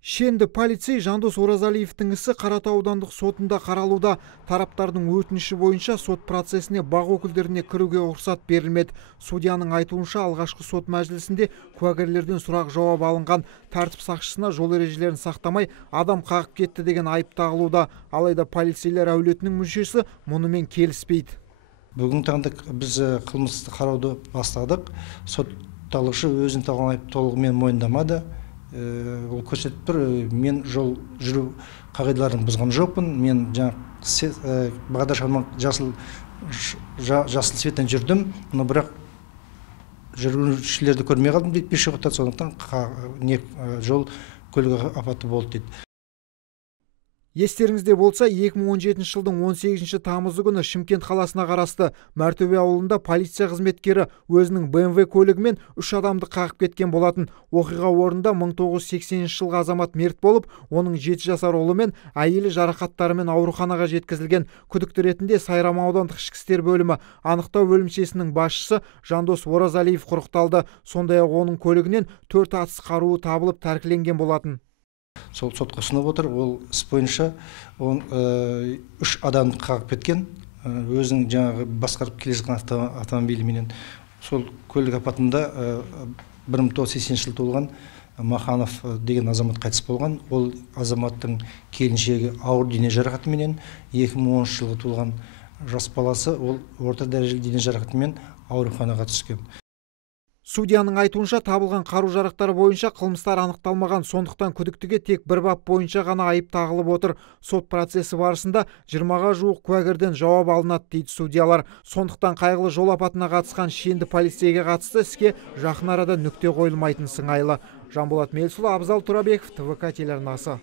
Шенді полицей Жандос Оразалиевтің ісі Қаратау аудандық сотында қаралуда. Тараптардың өтініші бойынша сот процесіне бақ өкілдеріне кіруге рұқсат берілмеді. Судьяның айтуынша алғашқы сот мәжілісінде куәгерлерден сұрақ жауап алынған. Тәртіп сақшысына жол ережелерін сақтамай адам қағып кетті деген айып тағылуда. Алайда полицейлер әулетінің мүшесі мұнымен келіспейді. Бүгін таңда біз қылмысты қарауды бастадық. Сотталушы өзін тағылған айып толығымен мойындамады. Ол көрсетіп тұр, мен жол жүру қағидаларын бұзған жоқпын. Мен бағдаршамның жасыл светен жүрдім, бірақ жүргіншілерді көрмей қалдым дейді, пешеходтар, сондықтан жол көлік апаты болды дейді. Естеріңізде болса, 2017 жылдың 18 тамызы күні Шымкент қаласына қарасты Мәртөбе ауылында полиция қызметкері өзінің BMW көлігімен 3 адамды қағып кеткен болатын. Оқиға орнында 1980 жылғы азамат мерт болып, оның 7 жасар ұлы мен әйелі жарақаттарымен ауруханаға жеткізілген. Күдікті ретінде Сайрам аудандық ішкі істер бөлімі анықтау бөлімшесінің басшысы Жандос Оразалиев құрықталды. Сондай-ақ оның көлігінен 4 атыс қаруы табылып тәркіленген болатын. Сол сотқа ұсынып отыр. Ол іс бойынша 3 адамды қағып кеткен, өзінің жаңағы басқарып келе жатқан автомобиліменен. Сол көлік апатында 1980 жылы туылған Маханов деген азамат қайтыс болған. Ол азаматтың келіншегі ауыр дене жарақатыменен, 2010 жылы туылған жас баласы ол орта дәрежелі дене жарақатымен ауруханаға түскен. Судьяның айтуынша табылған қару-жарақтары бойынша қылмыстар анықталмаған, сондықтан күдіктіге тек бір бап бойынша ғана айып тағылып отыр. Сот процесі барысында 20-ға жуық куәгерден жауап алынады дейді судьялар. Сондықтан қайғылы жол апатына қатысқан Шенді полицейге қатысты іске жақын арада нүкте қойылмайтын сыңайлы. Жанболат Мелсұлы, Абзал Турабеков, ТВК телеарнасы.